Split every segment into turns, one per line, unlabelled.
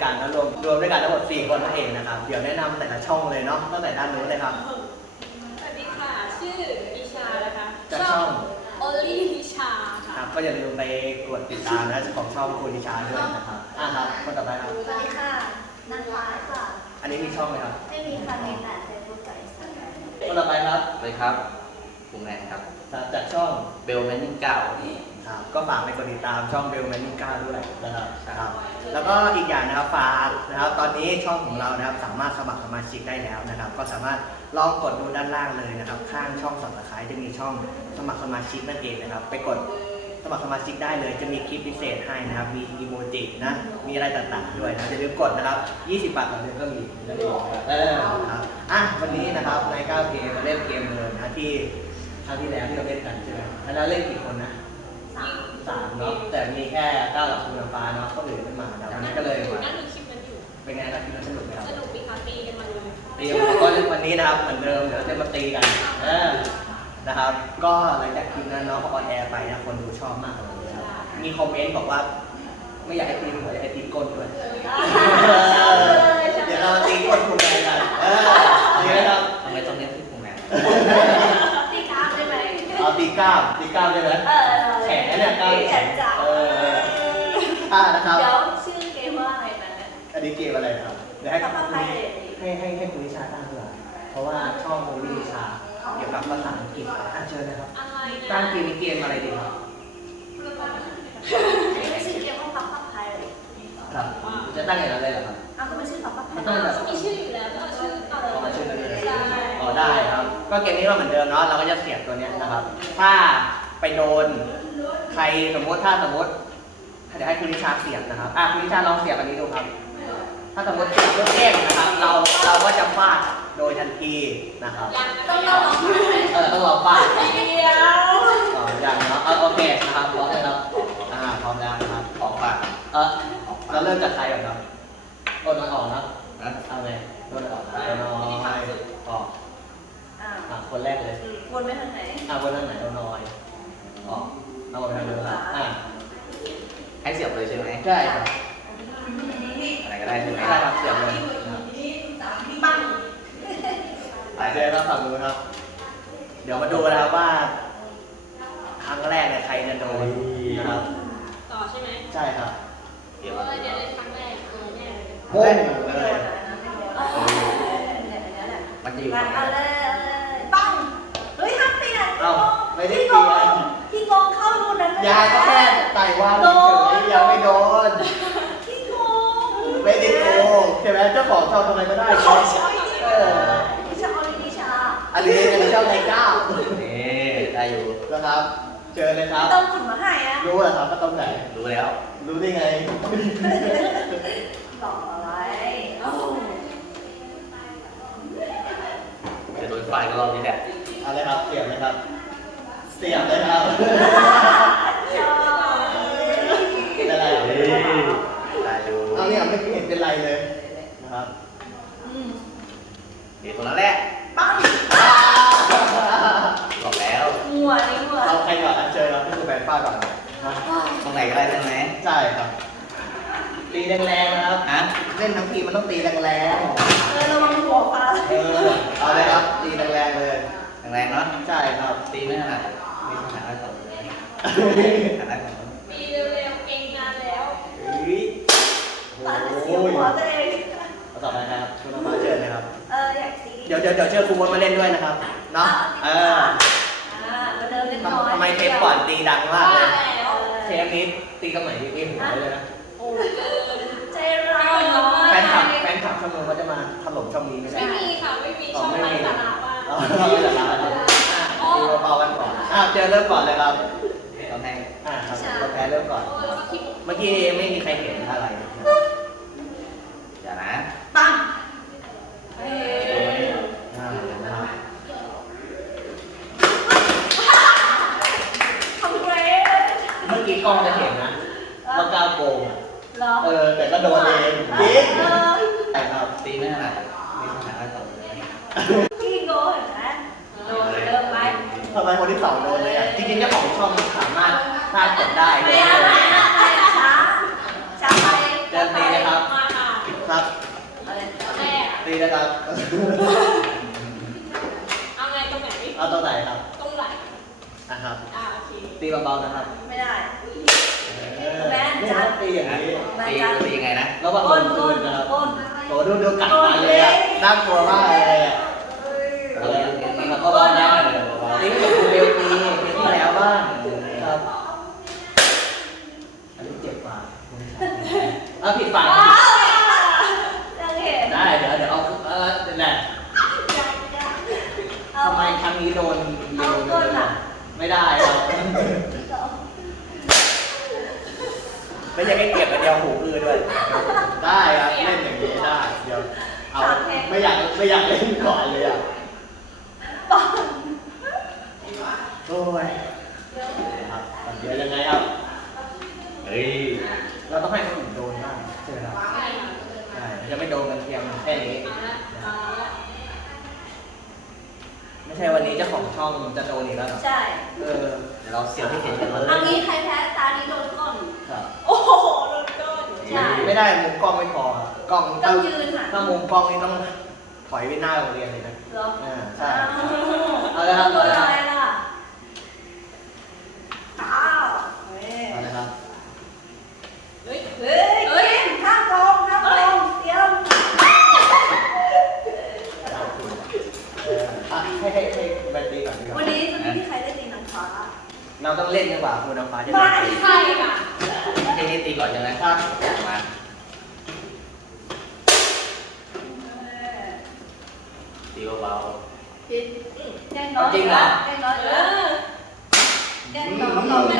ด้วยกันนะรวมรวมด้วยกันทั้งหมดสี่คนนั่นเองนะครับ เดี๋ยวแนะนำแต่ละช่องเลยเนาะตั้งแต่ด้านนู้นเลยครับ
สวัสดีค่ะ ชื่อนิชานะคะ
จากช่อง
โอลี่นิชา
ค
ค่ะ
รับ ก็อย่าลืมไปกดติดตามนะของช่องคุณดิชาด้วยนะครับอะครับคนต่อไปครับ
สวัสดีค่ะนางฟ้าค่ะ
อันนี้มีช่องไหมครับ
ไม่มีค่ะมีแต่เฟซบุ๊กกับอินสตาแกรม
คนต่อไปครับ
สวัสดีครับผมแนนครับ
จากช่อง
เบลแมนนิ่งเก้า
ครับก็ฝากไปกดติดตามช่องเบลแมนนิก้าด้วยนะครับ
ครับ
ครับแล้วก็อีกอย่างนะครับฝากนะครับตอนนี้ช่องของเรานะครับสามารถสมัครสมาชิกได้แล้วนะครับ ก็สามารถลองกดดูด้านล่างเลยนะครับ ข้างช่องสับสไครจะมีช่องสมัครสมาชิกนั่นเองนะครับ ไปกดสมัครสมาชิกได้เลยจะมีคลิปพิเศษให้นะครับ มีอีโมจินะมีอะไรต่างๆด้วยนะอย่าลืมกดนะครับ 20 บาทต่อเดือนก็มีนั่นเองนะครับเออครับอะวันนี้นะครับใน9เกมมาเล่นเกมเดิมนะที่ครั้งที่แล้วที่เราเล่นกันใช่ไหมแล้วเล่นกี่คนนะ
สาม
สามเนาะแต่มีแค่เก้าหลักคุณฟ้าเนาะก็อื่นไม่มานะวันนี้ก็เลยมา
นั่งดูคลิปนั้นอยู่
เป็นไงนะคิดว่าสนุกไหมครับ
สนุกดีค่ะตีกันมาเลย
ตีกันก็วันนี้นะครับเหมือนเดิมเดี๋ยวจะมาตีกันเออนะครับ ก็หลังจากคลิปนั้นเนาะพอออนแอร์ไปนะคนดูชอบมากเลยนะครับมีคอมเมนต์บอกว่า ไม่อยากให้ตีหัวอยากให้ตีก้นด้วยเดี๋ยวเรามาตีก้นคุณแมนกันเออดีไหมครับ
ทำไมต้องเน้นที่ผมแนน
ตีกราฟได้ไหม
เอาตีกล้ามตีกล้ามได้ไหม
เออ
แข็งนะเนี่ยกล้าม
แข็งจัง
เอออ่านะครับ
เดี๋ยวชื่อเกมว่าอะไรนะ
อันนี้เกมอะไรครับเดี๋ยวให้
ภาษาไทย
ให้ให้ให้คุณวิชาตั้งดีกว่าเพราะว่าช่องคุณวิชาเกี่ยวกับภาษาอังกฤษอะเชิญนะครับ
อะไรนะ
ตั้งเกมนี้เกมอะไรดีครับ
ไม่ชื่อเกมว่าพับพับไทยเลย
ครับ จะตั้งอย่างไรเลยเหรอครับ
อ้าวก็มันชื่อพับพับไท
ไม่
ย
ต้องแบบ
เขามีชื่ออยู่แล้วก็เอาชื่อต่อ
เอามาชื่อนั้นเลย
ใช่
อ๋อได้ครับ ก็เกมนี้ก็เหมือนเดิมเนาะเราก็จะเสียบตัวเนี้ยนะครับ ถ้าไปโดน ใครสมมติถ้าสมมติเดี๋ยวให้คุณวิชาเสียบนะครับ อะคุณวิชาลองเสียบอันนี้ดูครับ ถ้าสมมติเสียบลูกเด้งนะครับ เราเราก็จะฟาดโดยทันทีนะครับ
ยัง
ต้
ต้
อ
องง
เล่า
เล่า
หรอ
เออต้องลองฟาด
เดียว
อ๋อยังเนาะเอาโอเคนะครับพร้อมแล้วครับอ่าพร้อมแล้วนะครับ
ออกปาก
เออเราเริ่มจากใครก่อนครับต้นน้อยออกนะ
นะ
เอาเลยต้นน้อยออกต้นน้อยออก
อ่า
อะคนแรกเลย
วนไปทางไหน
อะคนนั้นไหนต้นน้อยออกเอาไป ทางเดิมครับอะ
ให้เสียบเลยใช่ไหม
ใช่ครับ
อะไรก็ได้ใช่ไหม
ใช่ครับเสียบเลยนะครับ
ปัง
ไปเจอครับฝั่งนู้นครับ เดี๋ยวมาดูนะครับว่า ครั้งแรกเนี่ยใครจะโดนนะครับ
ต่อใช่ไหม
ใช่ครับ
เดี๋ยว
เออเดี๋ยวเล่นครั้งแรกเออแน่เลย
โป้งเลย
มันจะอยู่
มา
ฝั่ง
เอา
นั้น
เลยเอาเลยปังเฮ้ยห้ามตีอะ
เอ้าไม่ได้
พี่
เป
โก
ลี่ย
ง
น
พี่โกงเข้ารูนั้นไม่
ยายก็แค่ไต่วางเฉยๆยังไม่โดน
พี่โกง
ไม่ได้โกงใช่ไหมเจ้าของชอบทำอะไรก็ได้
ข
ใช่
อ
ไหม
ช่วยดิ
เออ
ดิฉันเอาดิชา
อันนี้อันนี้ชอบในก้าว
นี่ได้อยู่
นะครับเจอเลยครับ
เติมขุนมาให้อะ
รู้เหรอครับว่าตรงไหน
รู้แล้ว
รู้ได้ไง
หล่ออะไรโอ้
จะโดนไฟก็รอบนี้แหละ
เอะไรครับ เสียบเลยครับ เสียบเลยครับ เห็นเป็นไรเลยนะครับ
อืม
เดี๋ยวตรงนั้นแหละ
ปัง
บอกแล้ว
หัวนี่หัว
เอาใครก่อนอันเชิญครับพี่สุแบนป้าก่อนนะ
ตรงไหนก็ได้ใช่ไหม
ใช่ครับตีแรงๆนะครับ
ฮะ
เล่นทั้งทีมันต้องตีแรง
เออระวังหัวฟ้า
ๆเออเอาเลยครับตีแรงๆเลย
แรงๆเนาะ
ใช่ครับ
ตีไม่ถนัดตีถนัดได้ก่อนถนัดได้ก่อน
มีเร็วๆเก่งงานแล้ว
เฮ้ย
ตัด
โอ้
เสี ยง
ย
หัวตัวเอง
เอาต่อไปครับคุณมาเชิญเลยครับ
เอออยากตี
เดี๋ยวเดี๋ยวเดี๋ยวเชิญครูมดมาเล่นด้วยนะครับ เนาะ เออ
อ่ามาเดินเล่นน้อย
ทำทำไมเทปก่อนตีดังมากเลย
แล้ว
เทปนี้ตีตรงไหนตีหัวเลยนะ
โอ้เกิน
ใจร้ายเนาะ
แฟนคลับแฟนคลับช่องนู้นเขาจะมาถล่มช่องนี้ไม่ใช่
ไม่มีค่ะ ไม่มีช่องไร้สาระว่า
เราเราจะลาครับดูเบาๆกันก่อนอะเจอเริ่มก่อนเลยครับ
ต้องให้
อะครับตัวแพ้เริ่มก่อน
เออแล้วก็คิด
เมื่อกี้ไม่มีใครเห็นอะไร
อย่านะ
ปังเฮ้ย
อ่านะครับ
ทำเกรด
เมื่อกี้กล้องจะเห็นนะว่าก้าวโกงอะ
เหรอ
เออ แต่ก็โดนเองจริง
เออ
แต่ครับ
ตีไม่ถนัดตีถนัดได้ก่อน
พี่โกเห็นไห มโดนเริ่มไหม
เทำไมคนที่สองโดนเลยอะ จริงๆเจ้าของช่องสามารถพลากดได้
ไม่
เลย
เอาไม่เอาไม่เอาช้าช้าไป
เดินตีนะครับ
มาค่ะ
ครับ
เอาเลย
แม่
ตีนะครับ
เอาไงตรงไหน
เอาตัวไหนครับ
ตรงไหน
นะครับ
อ่าโอเค
ตีเบาๆนะครับ
ไม่ได้
เออนี่นะตีอย่างนี้
ตีตียังไงนะ
ระวังโด
น
นปื
น
นะครับ
ก้
โหดูดูกัดมาเลยอะน่ากลัวมากเลยอะ
เออ
ตีแบบเบาๆนะตีกับคุณเบลตีเทปที่แล้วบ้างครับ อันนี้เจ็บปาก เอาผิดฝั่ง
ยังเห็น
ได้เดี๋ยวเดี๋ยวเอาเออเดี๋ยวแหละ
เอา
ทำไมครั้งนี้โดนเร็ว
เอาก้นอะ
ไม่ได้ครับไม่ใช่แค่เก็บอันเดียวหูอื้อด้วย ได้ครับเล่นอย่างนี้ได้ เดี๋ยวเอาไม่อยากไม่อยากเล่นก่อนเลยอะ
ปัง
โอ้ยครับเดี๋ยวยังไงครับ
เฮ้ย
เราต้องให้คนอื่นโดนบ้างใช่ไหมครับ
ใช่ค่ะ
ใช่จะไม่โดนกันเพียงแค่นี้
เอาละเอาละ
ไม่ใช่วันนี้เจ้าของช่องจะโดนอีกแล้วเหรอ
ใช่
เออเดี๋ยวเราเสียวให้เห็นกันเลย
เอางี้ใครแพ้ตานี้โดนก้น
ครับ
โอ้โหโดนก้น
ใช่
ไม่ได้มุมกล้องไม่พอครับกล้อง
ต้
ถ้า
องยืนค่ะ
ถ้ามุมกล้องนี่ต้องถอยไปหน้าโรงเรียนเลยนะ
เหรอ
อ่าใช่
เอา
เอาเลยครับ
โดนอะไรล่ะอ้าวเฮ้ย
เอาเลยครับ
เฮ้ย
เฮ้ยเฮ้ยห้ามโกงห้ามโกงเตรียม
เอออะให้ให้ให้แบตตีก่อนดีก
วั
ว่าน
นี้จะไม่มีใครได้ตีนางฟ้า
เราต้องเล่นดีกว่าคุณน้ำฟ้าจะ
ไม่
ได้
ใช่ค่ะ
แค่นี้ตีก่อนใช่ไหม
ครับ
มา ตีเบา
ผิด จริงน้อแกล้งน้อง
เอ
เหรอแกล้งน้องเอาไหน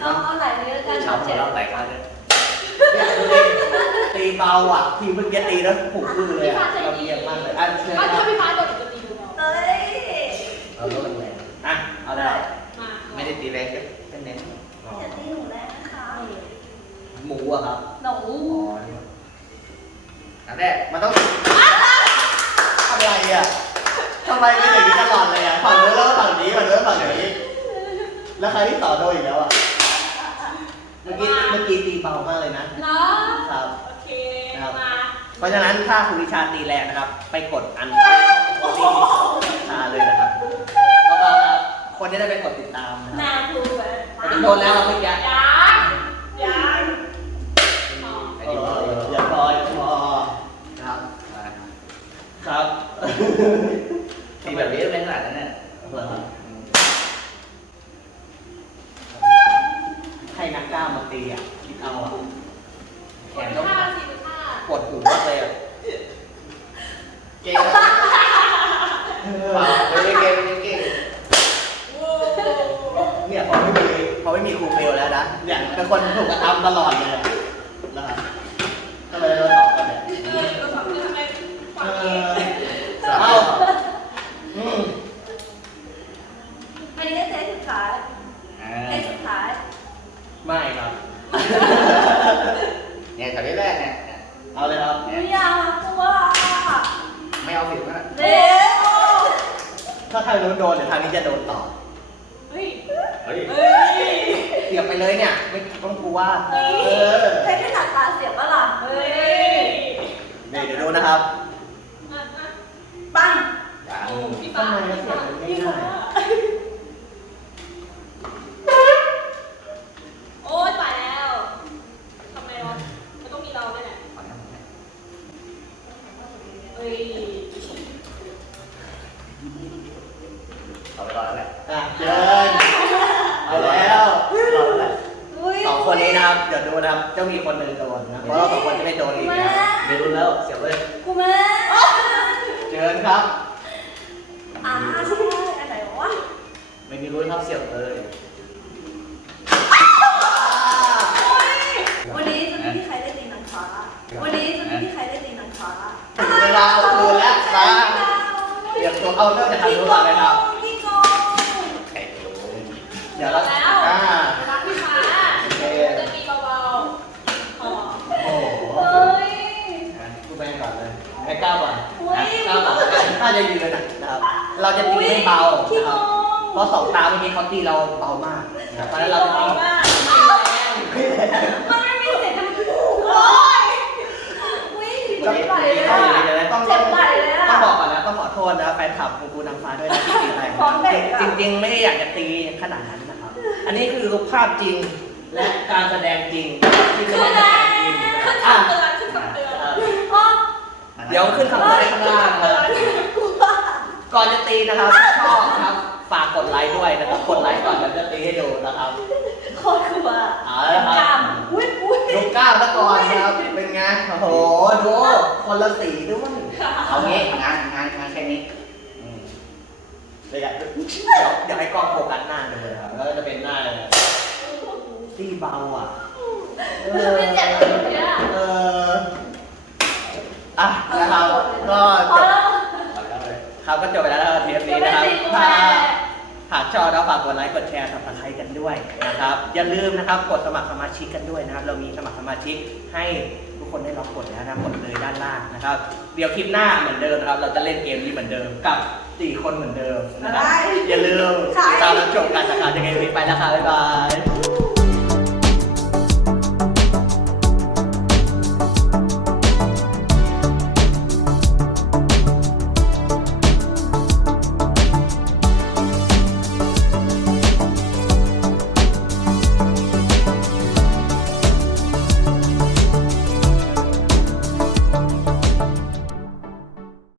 เอาเอาไหนเยอะกัน
ชอบเจ็บเราะหลายครั้งเลย
เนี่ยตีเบาอะทีเมื่อกี้ตีแล้วผูกมือเลยอะเราเบียงมากเลยอะเชิญค
ถ้าพี่ฟ้าโดนจะตีดูเรา
เอ้ย
เอาลดแรงๆอะเอาเลยครับ
มา
ไม่ได้ตีแรงก็แค่เน้น
จะตีหนูแล้วนะคะ
หมูอะครับ
หนู
อ๋อนี่
อันแรก
มันต้องอะไรอะทำไมเป็นอย่างนี้ตลอดเลยอะฝั่งนู้นแล้วก็ฝั่งนี้ฝั่งนู้นแล้วฝั่งนี้ แล้วใครที่ต่อโดนอีกแล้วอะ เมื่อกี้เมื่อกี้ ตีเบามากเลยนะ
เนาะ
ครับ
โอเค
ครับ
มา
เพราะฉะนั้นถ้าคุณวิชาตีแรงนะครับ ไปกดอันตีชาเลยนะครับเบาๆครับคนจะได้ไปกดติดตามนะค
นา
รับ
ทูแบบ
มันจะโดนแล้วครับเมื่อกี้
ยังยังอ๋อ
ไอ้
เอ
ที่
ออย่าพออย่าพอครับ
มา
ครับ
ตีแบบนี้ไม่ขนาดนั้นเนี่ย
เหรอครับให้นักกล้ามมาตีอะคิดเอาอะแข
กด
นต้อง
ท่าสิท่า
ปวดหูมากเลยอะเก่งเปล่าไม่ได้เก่งไม่ได้เก่ง
โว้
เนี่ยพอไม่มีพอไม่มีครูเบลแล้วนะเนี่ยเป็นคนถูกกระทำ ตลอดเลยอะนะครับก็เลยโดนสองคนเนี่ย
เออเราสองคนทำไม
เอ
ฝั่ง
อ
นี้
สาม
เอ้าอืม
อันนี้ก็เซตสุดท้าย
อ่า
เซตสุดท้าย
ไม่ครับ
เนี่ยแถวนี้แรกเนี่ย
เอาเลยครับ
ไม่อยากกลัว
ไม่เอาผิดนะ
เร็ว
ถ้าทางนู้นโดนเดี๋ยวทางนี้จะโดนต่อ
เฮ้ย
เฮ้ย
เฮ้ย
เสียบไปเลยเนี่ย ไม่ต้องกลัวเออ
ใช้แค่หนักตาเสียบปะล่ะ
เฮ้ย
นี่เดี๋ยวดูนะครับ
มามา
ปัง
อ่า
โอ้พี่ฟ้าพี่ฟ้าพี่ฟ้าโอ๊ยตายแล้วทำไมเรามันต้องมีเราด้วยแหละเฮ้ย
เอาไปก่อนแล้วแหละ
อะเชิญเอาแล้ว
รอแล้วแหละ
อุ้ย
สองคนนี้นะครับ เดี๋ยวดูนะครับจะมีคนหนึ่งโดนนะ เพราะเราสองคนจะไม่โดนอีก
แม่
นะ
ไม่รู้แล้วเสียบเลย
กูแม่
เชิญครับ
อ่าอันไหนวะ
ไม่มีรู้เท่าเสียบเลย
วันนี้จะไม่มีใครได้ตีนางฟ้าวันนี้จะไม่มีใครได้ตีนางฟ้า
ถึงเวลาเอาคืนแล้วมาเตรียมตัวเอาเริ่มจากทางนู้นก่อนเลยครับ
พี่โกง
ไข่โดน
เดี๋ยวเรา
แล้ว
อ่า
รักพี่ฟ้า
โอเค
จะมีเบาๆอ๋อ
โอ้โห
เฮ้ย
พูดไปก่อนเลยให้ก้าวก่อน
อุ้ย
ก้าวก่อนถ้าจะยืนนะครับ เราจะ เพราะสองตาเมื่อกี้เขาตีเราเบามากนะครับเพราะฉะนั้นเราจะตี
มาก
มันไม่มีเสียงดังโอ๊ยวิ่ง
ต้อง
เจ็บไหล่เลย
ต้อง
อะ
อย่างนี้เลยต้อง
เจ็บไหล่เลยอะ
ต้องบอกก่อนนะต้องขอโทษนะแฟนคลับคุณครูนางฟ้าด้วยนะที่ตีแรง
ฟ้องเด็กอะ
จริงๆ ไม่ได้อยากจะตีขนาดนั้นนะครับ อันนี้คือรูปภาพจริงและการแสดงจริงที่ไม่ได้แสดงจริง
ขึ้น
อะ
คำเตือนขึ้นคำเตือน
เอ่อ
อ๋อ
เดี๋ยวขึ้นคำเตือนข้างล่างนะครับ
กลัว
ก่อนจะตีนะครับชอบครับ ฝากกดไลค์ด้วยนะครับ กดไลค์ก่อนเดี๋ยวจะตีให้ดูนะครับ
โคตรกลัว
เอาละครับ
กล้ามอุ้ยอุ้ย
ดูกล้ามซะก่อนครับ เป็นไง โอ้โห ดู คนละสีด้วย
เอางี้งานงานงานแค่นี้อืม
เดี๋ยวเดี๋ยวเดี๋ยวให้กล้องโฟกัสหน้าดูเลยครับ แล้วก็จะเป็นหน้าเลยตีเบาอะ เออ
ไม่เจ็บเลยเนี่ย
เอออะนะครับก็
พอ
จบ
แล้ว
เอาแล้วเลย
ครับก็จบไปแล้วนะครับเทปนี้นะครับถ้า หากชอบนะฝากกดไลค์กดแชร์สับสไครต์กันด้วยนะครับ อย่าลืมนะครับกดสมัครสมาชิกกันด้วยนะครับ เรามีสมัครสมาชิกให้ทุกคนได้ลองกดแล้วนะกดเลยด้านล่างนะครับ เดี๋ยวคลิปหน้าเหมือนเดิมนะครับ เราจะเล่นเกมนี้เหมือนเดิมกับสี่คนเหมือนเดิมนะครับ อย่าลืมติดตามรับชมกันนะครับยังไงวันนี้ไปแล้วครับบ๊ายบาย